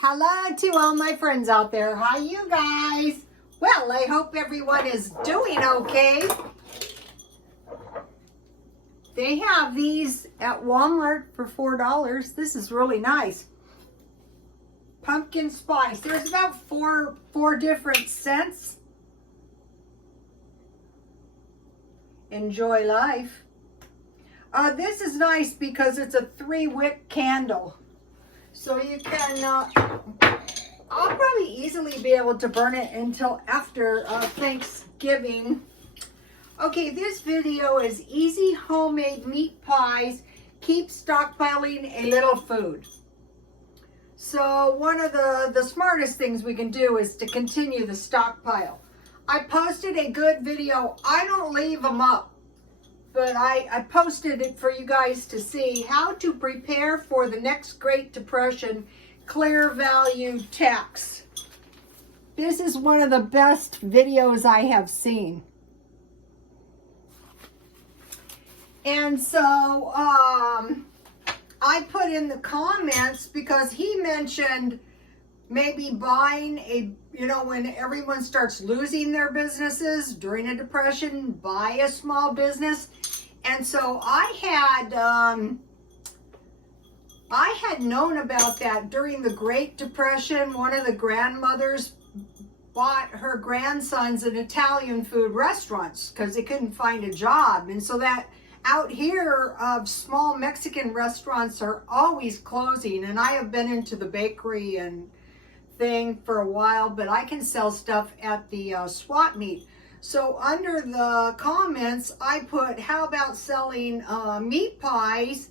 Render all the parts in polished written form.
Hello to all my friends out there. How you guys? Well, I hope everyone is doing okay. They have these at Walmart for $4. This is really nice. Pumpkin spice. There's about four different scents. Enjoy life. This is nice because it's a 3-wick candle. So you can, I'll probably easily be able to burn it until after Thanksgiving. Okay, this video is easy homemade meat pies. Keep stockpiling a little food. So one of the smartest things we can do is to continue the stockpile. I posted a good video. I don't leave them up, but I posted it for you guys to see how to prepare for the next Great Depression clear value tax. This is one of the best videos I have seen. And so I put in the comments because he mentioned maybe buying a, when everyone starts losing their businesses during a depression, buy a small business. And so I had known about that during the Great Depression. One of the grandmothers bought her grandsons an Italian food restaurants because they couldn't find a job. And so that out here, small Mexican restaurants are always closing. And I have been into the bakery and thing for a while, but I can sell stuff at the swap meet. So under the comments, I put, how about selling meat pies,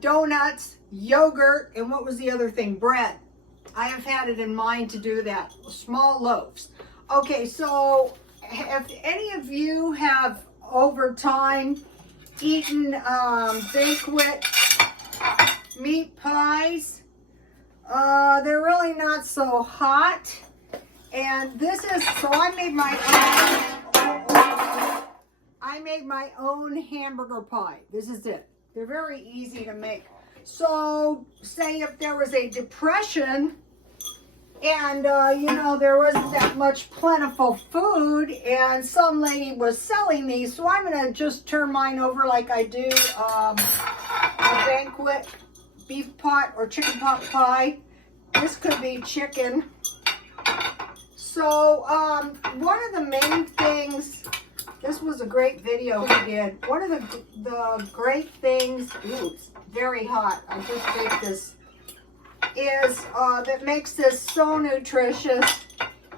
donuts, yogurt, and what was the other thing? Bread. I have had it in mind to do that. Small loaves. Okay, so if any of you have over time eaten banquet meat pies, they're really not so hot. And this is, so I made my own hamburger pie. This is it. They're very easy to make. So say if there was a depression and, there wasn't that much plentiful food and some lady was selling these, so I'm going to just turn mine over like I do a banquet beef pot or chicken pot pie. This could be chicken. So, one of the main things, this was a great video he did. One of the great things, ooh, it's very hot, I just baked this, is, that makes this so nutritious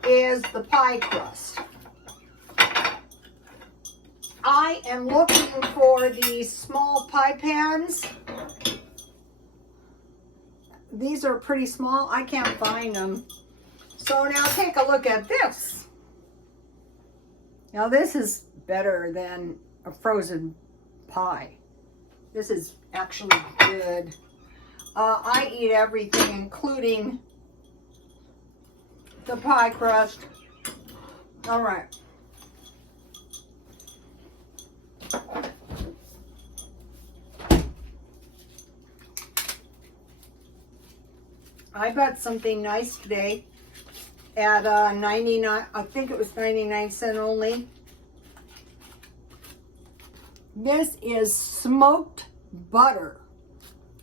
is the pie crust. I am looking for these small pie pans. These are pretty small. I can't find them. So now take a look at this. Now this is better than a frozen pie. This is actually good. I eat everything, including the pie crust. All right. I bought something nice today at 99, I think it was 99 cents only. This is smoked butter.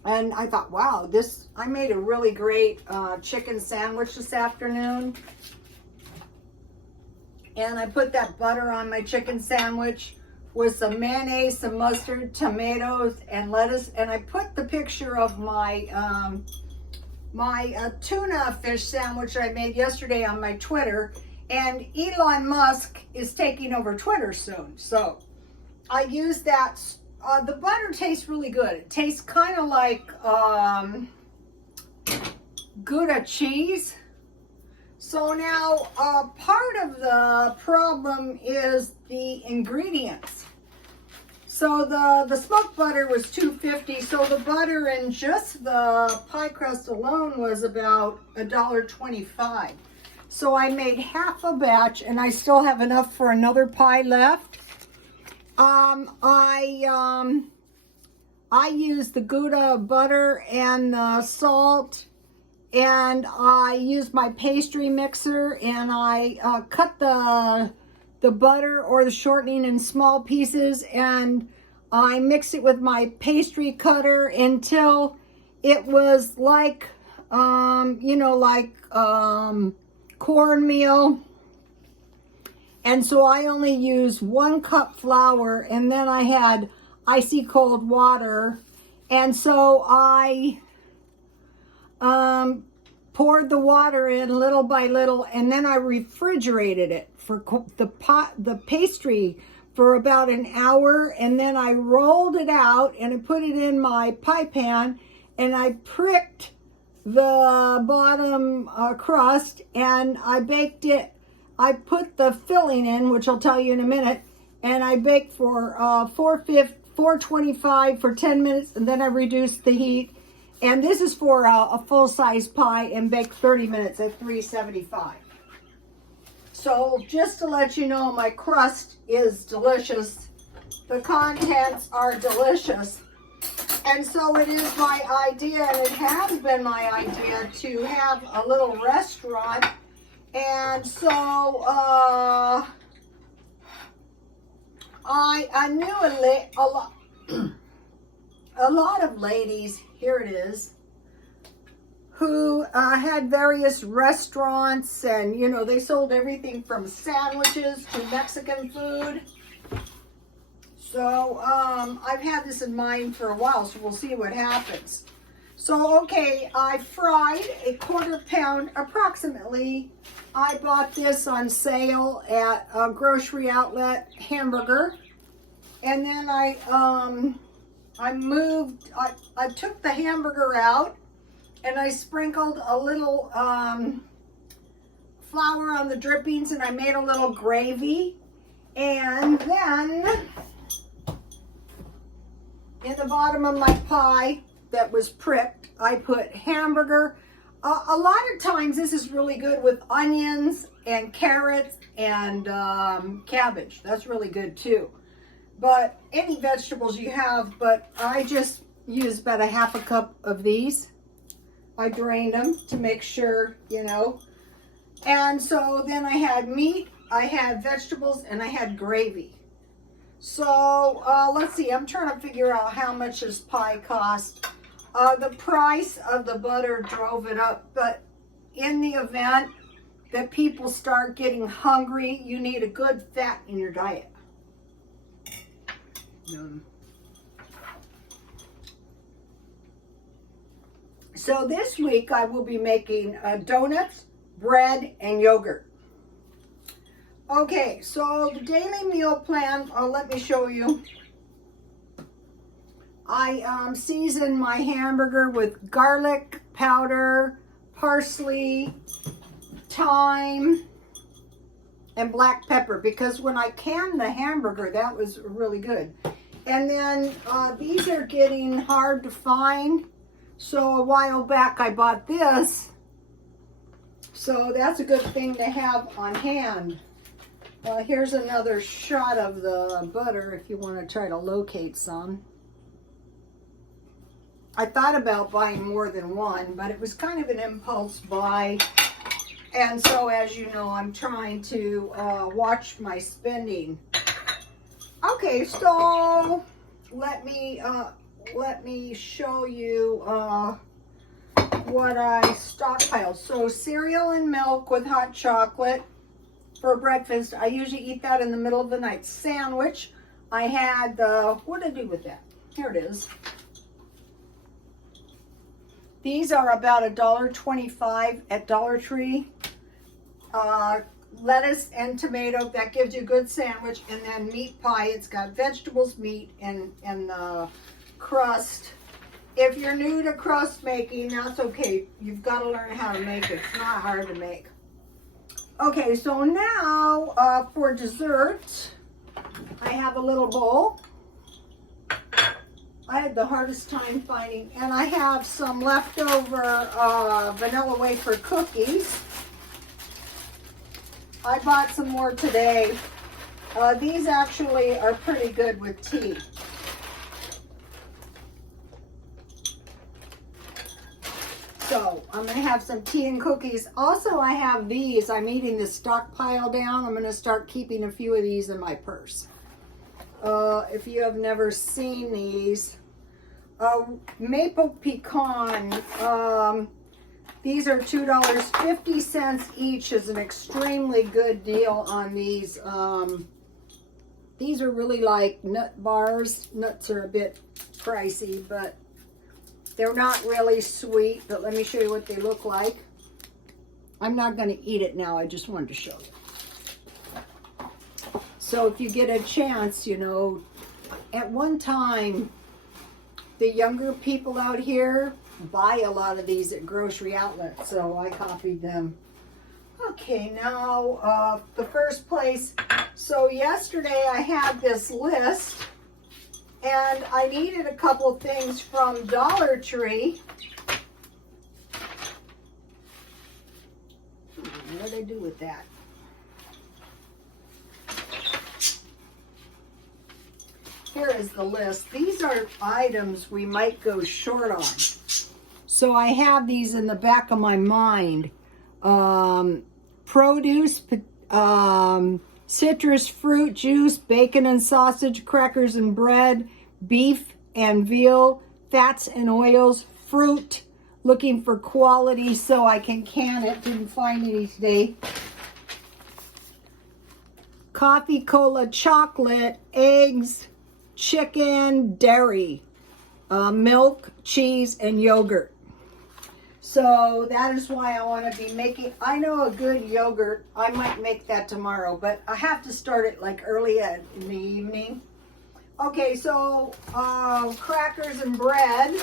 And I thought, wow, I made a really great chicken sandwich this afternoon. And I put that butter on my chicken sandwich with some mayonnaise, some mustard, tomatoes, and lettuce. And I put the picture of my tuna fish sandwich I made yesterday on my Twitter, and Elon Musk is taking over Twitter soon. So I use that. The butter tastes really good. It tastes kind of like Gouda cheese. So now part of the problem is the ingredients. So the smoked butter was $2.50. So the butter and just the pie crust alone was about $1.25. So I made half a batch, and I still have enough for another pie left. I used the Gouda butter and the salt and I use my pastry mixer, and I cut the butter or the shortening in small pieces, and I mix it with my pastry cutter until it was like, you know, like cornmeal. And so I only use 1 cup flour, and then I had icy cold water. And so I poured the water in little by little, and then I refrigerated it for the pastry for about an hour, and then I rolled it out and I put it in my pie pan, and I pricked the bottom crust, and I baked it. I put the filling in, which I'll tell you in a minute, and I baked for 425 for 10 minutes, and then I reduced the heat. And this is for a full-size pie, and baked 30 minutes at 375. So just to let you know, my crust is delicious. The contents are delicious. And so it is my idea, and it has been my idea, to have a little restaurant. And so I knew a lot of ladies, here it is, who had various restaurants, and you know, they sold everything from sandwiches to Mexican food. So I've had this in mind for a while, so we'll see what happens. So okay, I fried a 1/4 pound approximately. I bought this on sale at a grocery outlet hamburger, and then I took the hamburger out, and I sprinkled a little flour on the drippings, and I made a little gravy. And then in the bottom of my pie that was pricked, I put hamburger. A lot of times this is really good with onions and carrots and cabbage. That's really good too. But any vegetables you have, but I just used about 1/2 cup of these. I drained them to make sure, you know. And so then I had meat, I had vegetables, and I had gravy. So let's see, I'm trying to figure out how much this pie cost. The price of the butter drove it up, but in the event that people start getting hungry, you need a good fat in your diet. So this week I will be making donuts, bread, and yogurt. Okay, so the daily meal plan, let me show you. I season my hamburger with garlic powder, parsley, thyme, and black pepper, because when I canned the hamburger, that was really good. And then these are getting hard to find. So a while back I bought this. So that's a good thing to have on hand. Here's another shot of the butter if you want to try to locate some. I thought about buying more than one, but it was kind of an impulse buy. And so, as you know, I'm trying to watch my spending. Okay, so let me show you what I stockpiled. So cereal and milk with hot chocolate for breakfast. I usually eat that in the middle of the night. Sandwich. I had the, what did I do with that? Here it is. These are about $1.25 at Dollar Tree. Lettuce and tomato, that gives you a good sandwich. And then meat pie, it's got vegetables, meat, and the crust. If you're new to crust making, that's okay. You've got to learn how to make it. It's not hard to make. Okay, so now for dessert, I have a little bowl. I had the hardest time finding, and I have some leftover vanilla wafer cookies. I bought some more today. These actually are pretty good with tea. So I'm going to have some tea and cookies. Also, I have these. I'm eating the stockpile down. I'm going to start keeping a few of these in my purse. If you have never seen these, maple pecan, these are $2.50 each, is an extremely good deal on these. These are really like nut bars. Nuts are a bit pricey, but they're not really sweet. But let me show you what they look like. I'm not going to eat it now. I just wanted to show you. So if you get a chance, you know, at one time, the younger people out here buy a lot of these at grocery outlets, so I copied them. Okay, now the first place. So yesterday I had this list, and I needed a couple things from Dollar Tree. What did I do with that? Here is the list. These are items we might go short on. So I have these in the back of my mind. Produce, citrus, fruit, juice, bacon and sausage, crackers and bread, beef and veal, fats and oils, fruit. Looking for quality so I can can it. Didn't find any today. Coffee, cola, chocolate, eggs, chicken, dairy, milk, cheese, and yogurt. So that is why I want to be making, I know a good yogurt. I might make that tomorrow, but I have to start it like early in the evening. Okay, so crackers and bread.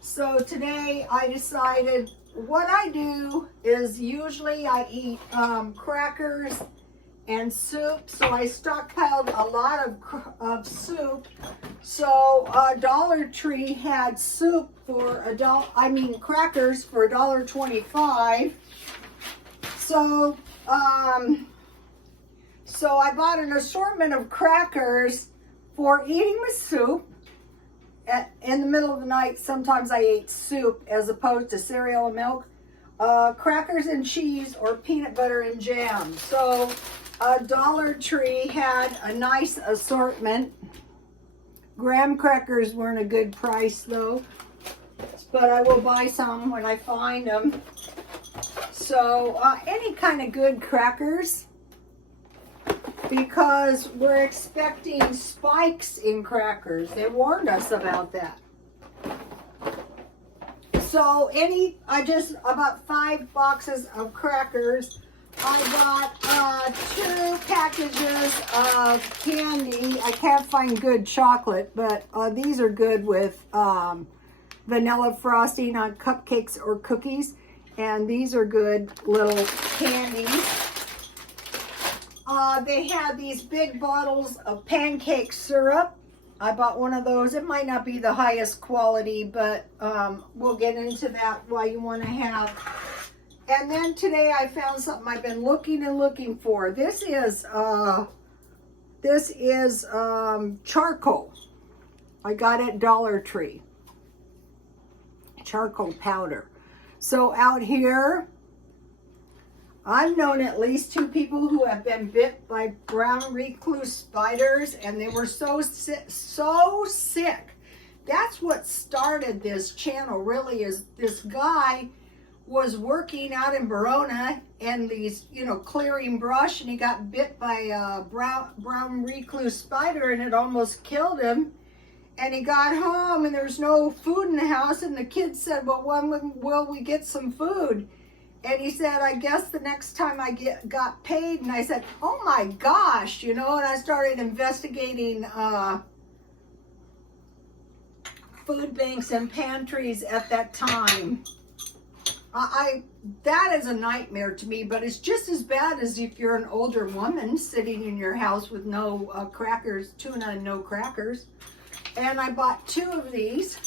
So today I decided what I do is usually I eat crackers and soup. So I stockpiled a lot of soup. So Dollar Tree had soup for crackers for $1.25. So so I bought an assortment of crackers for eating with soup. In the middle of the night, sometimes I ate soup as opposed to cereal and milk. Crackers and cheese or peanut butter and jam. So Dollar Tree had a nice assortment. Graham crackers weren't a good price though, but I will buy some when I find them. So any kind of good crackers, because we're expecting spikes in crackers. They warned us about that. So about 5 boxes of crackers. I got 2 packages of candy. I can't find good chocolate, but these are good with vanilla frosting on cupcakes or cookies. And these are good little candies. They had these big bottles of pancake syrup. I bought one of those. It might not be the highest quality, but we'll get into that, why you want to have. And then today I found something I've been looking for. This is charcoal. I got it at Dollar Tree. Charcoal powder. So out here, I've known at least 2 people who have been bit by brown recluse spiders, and they were so sick. That's what started this channel, really, is this guy was working out in Verona and these, clearing brush, and he got bit by a brown recluse spider, and it almost killed him. And he got home, and there's no food in the house, and the kids said, well, when will we get some food? And he said, I guess the next time I got paid. And I said, oh my gosh, and I started investigating food banks and pantries at that time. That is a nightmare to me, but it's just as bad as if you're an older woman sitting in your house with no crackers, tuna and no crackers. And I bought 2 of these.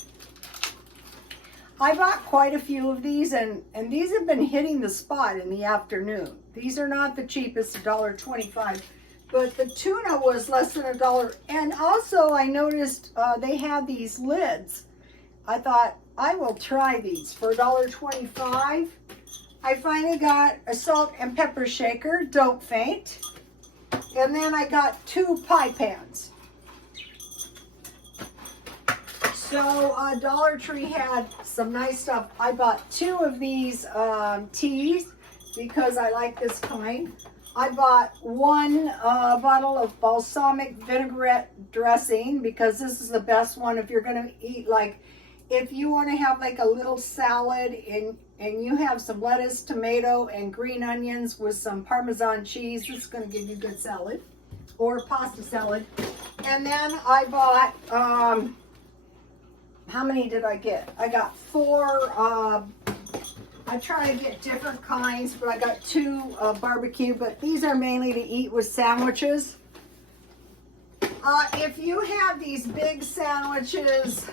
I bought quite a few of these, and these have been hitting the spot in the afternoon. These are not the cheapest, $1.25, but the tuna was less than $1. And also I noticed they had these lids. I thought I will try these for $1.25. I finally got a salt and pepper shaker, don't faint. And then I got 2 pie pans. So Dollar Tree had some nice stuff. I bought 2 of these teas because I like this kind. I bought 1 bottle of balsamic vinaigrette dressing because this is the best one if you're going to eat, like, if you want to have like a little salad and you have some lettuce, tomato, and green onions with some Parmesan cheese, this is going to give you good salad or pasta salad. And then I bought, how many did I get? I got 4, I try to get different kinds, but I got 2 barbecue, but these are mainly to eat with sandwiches. If you have these big sandwiches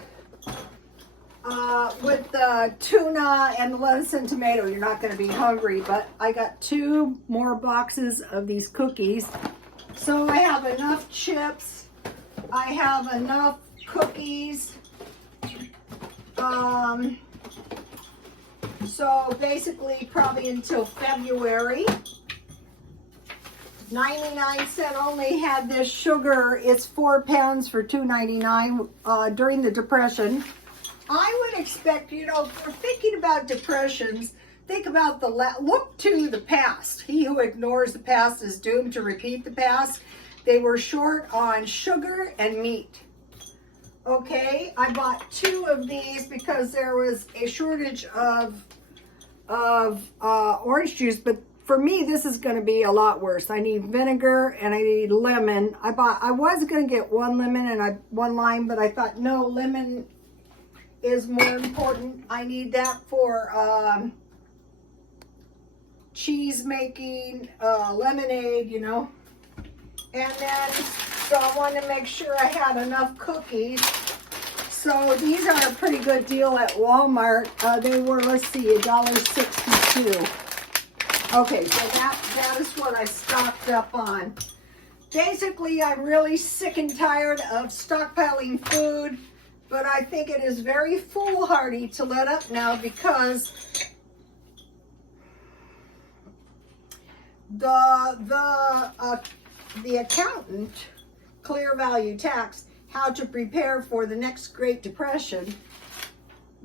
with the tuna and the lettuce and tomato, you're not going to be hungry, but I got 2 more boxes of these cookies. So I have enough chips. I have enough cookies. So basically probably until February. 99-cent only had this sugar. It's 4 pounds for $2.99 during the Depression. I would expect, you know, if we're thinking about depressions, think about look to the past. He who ignores the past is doomed to repeat the past. They were short on sugar and meat. Okay, I bought 2 of these because there was a shortage of orange juice, but for me, this is going to be a lot worse. I need vinegar and I need lemon. I was going to get 1 lemon and 1 lime, but I thought, no, lemon is more important. I need that for cheese making, lemonade, you know. And then, so I wanted to make sure I had enough cookies. So these are a pretty good deal at Walmart. They were, let's see, $1.62. Okay, so that is what I stocked up on. Basically, I'm really sick and tired of stockpiling food, but I think it is very foolhardy to let up now because the accountant, Clear Value Tax, How to Prepare for the Next Great Depression,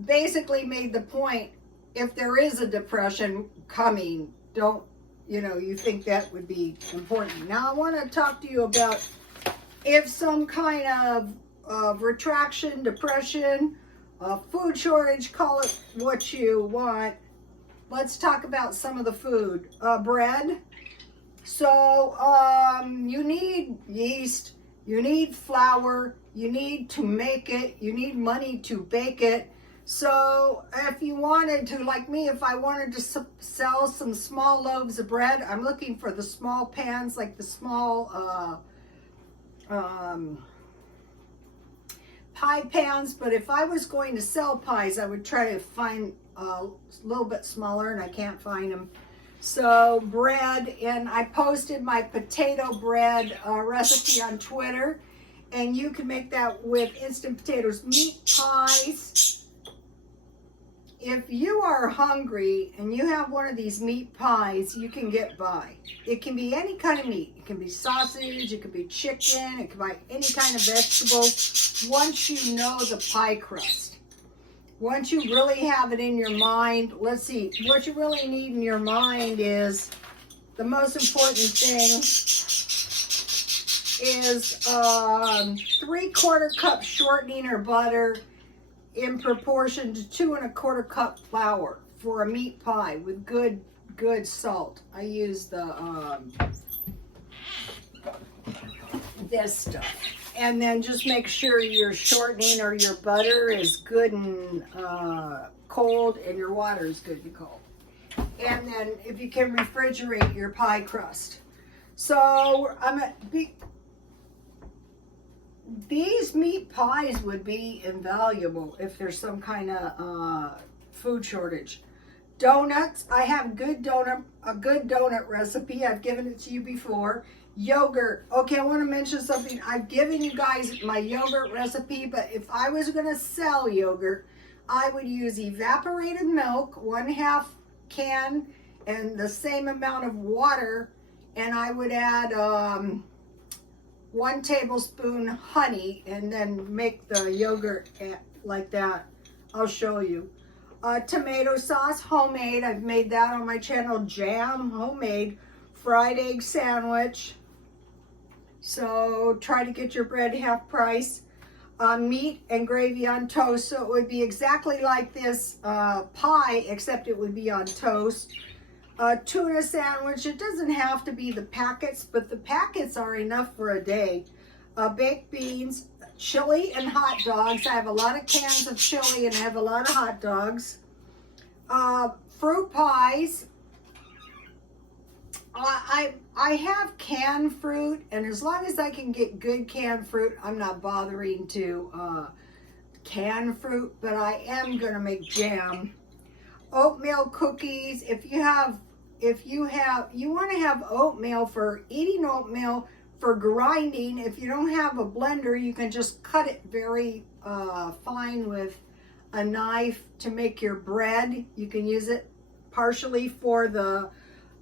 basically made the point, if there is a depression coming, don't, you know, you think that would be important. Now I want to talk to you about if some kind of retraction, depression, food shortage, call it what you want. Let's talk about some of the food. Bread. So you need yeast, you need flour, you need to make it, you need money to bake it. So if you wanted to, like me, if I wanted to sell some small loaves of bread, I'm looking for the small pans, like the small pie pans. But if I was going to sell pies, I would try to find a little bit smaller, and I can't find them. So bread, and I posted my potato bread recipe on Twitter, and you can make that with instant potatoes. Meat pies. If you are hungry and you have one of these meat pies, you can get by. It can be any kind of meat. It can be sausage, it can be chicken, it can be any kind of vegetables. Once you know the pie crust, once you really have it in your mind, let's see, what you really need in your mind is, the most important thing is 3/4 cup shortening or butter in proportion to 2 1/4 cup flour for a meat pie with good salt. I use the this stuff. And then just make sure your shortening or your butter is good and cold, and your water is good and cold. And then if you can refrigerate your pie crust. So these meat pies would be invaluable if there's some kind of food shortage. Donuts, I have a good donut recipe. I've given it to you before. Yogurt. Okay, I want to mention something. I've given you guys my yogurt recipe, but if I was going to sell yogurt, I would use evaporated milk, 1/2 can, and the same amount of water, and I would add 1 tablespoon honey, and then make the yogurt like that. I'll show you. Tomato sauce, homemade. I've made that on my channel. Jam, homemade. Fried egg sandwich. So try to get your bread half price. Meat and gravy on toast. So it would be exactly like this pie, except it would be on toast. Tuna sandwich. It doesn't have to be the packets, but the packets are enough for a day. Baked beans, chili, and hot dogs. I have a lot of cans of chili and I have a lot of hot dogs. Fruit pies. I have canned fruit, and as long as I can get good canned fruit, I'm not bothering to can fruit, but I am gonna make jam. Oatmeal cookies. You want to have oatmeal for eating oatmeal, for grinding. If you don't have a blender, you can just cut it very fine with a knife to make your bread. You can use it partially for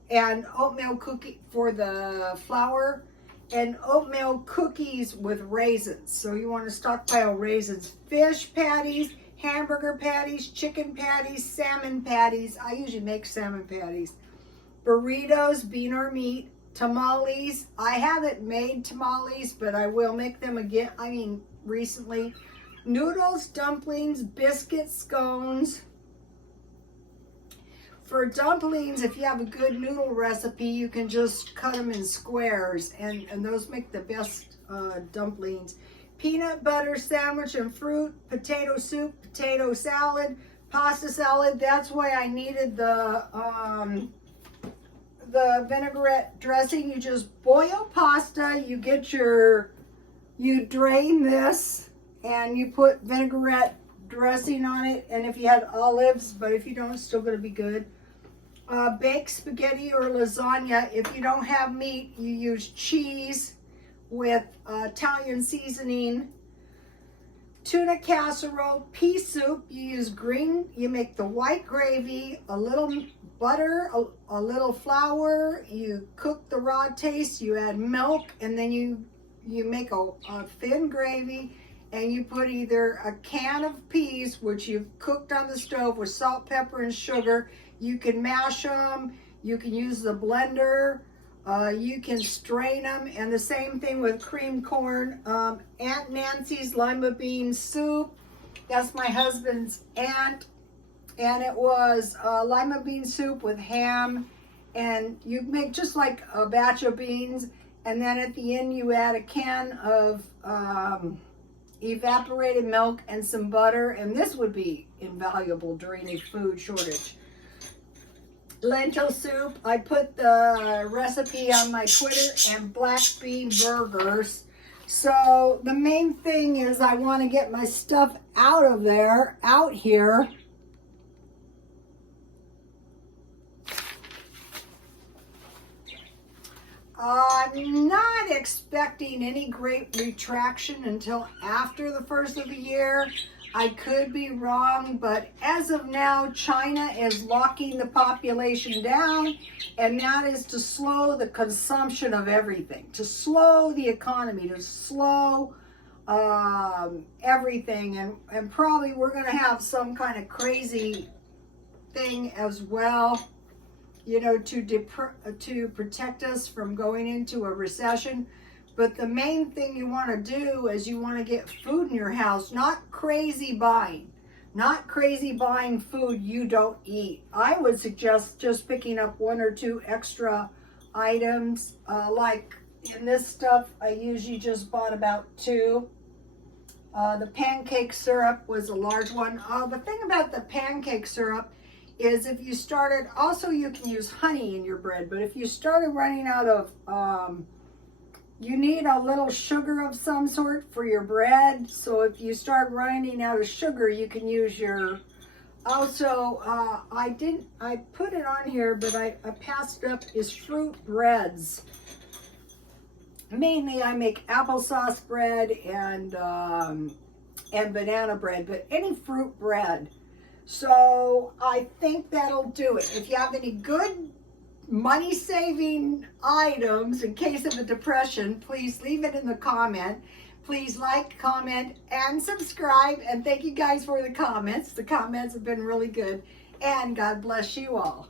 and oatmeal cookie for the flour, and oatmeal cookies with raisins. So you want to stockpile raisins. Fish patties, hamburger patties, chicken patties, salmon patties. I usually make salmon patties. Burritos, bean or meat. Tamales. I haven't made tamales, but I will make them again. Recently. Noodles, dumplings, biscuits, scones. For dumplings, if you have a good noodle recipe, you can just cut them in squares, and those make the best dumplings. Peanut butter sandwich and fruit, potato soup, potato salad, pasta salad. That's why I needed the vinaigrette dressing. You just boil pasta, you drain this, and you put vinaigrette dressing on it, and if you had olives, but if you don't, it's still going to be good. Baked spaghetti or lasagna. If you don't have meat, you use cheese with Italian seasoning. Tuna casserole. Pea soup. You use green. You make the white gravy, a little butter, a little flour. You cook the raw taste. You add milk, and then you make a thin gravy. And you put either a can of peas, which you've cooked on the stove with salt, pepper, and sugar. You can mash them. You can use the blender. You can strain them. And the same thing with cream corn. Aunt Nancy's lima bean soup. That's my husband's aunt. And it was lima bean soup with ham. And you make just like a batch of beans. And then at the end, you add a can of evaporated milk and some butter, and this would be invaluable during a food shortage. Lentil soup. I put the recipe on my Twitter, and black bean burgers. So the main thing is I want to get my stuff out here. I'm not expecting any great retraction until after the first of the year. I could be wrong, but as of now, China is locking the population down, and that is to slow the consumption of everything, to slow the economy, to slow everything, and probably we're going to have some kind of crazy thing as well, to protect us from going into a recession. But the main thing you want to do is you want to get food in your house, not crazy buying food you don't eat. I would suggest just picking up 1 or 2 extra items. Like in this stuff, I usually just bought about 2. The pancake syrup was a large one. The thing about the pancake syrup is if you started, also you can use honey in your bread, but if you started running out of, you need a little sugar of some sort for your bread. So if you start running out of sugar, you can use your, also, I put it on here, but I passed it up, is fruit breads. Mainly I make applesauce bread and and banana bread, but any fruit bread. So I think that'll do it. If you have any good money-saving items in case of a depression, please leave it in the comment. Please like, comment, and subscribe. And thank you guys for the comments. The comments have been really good. And God bless you all.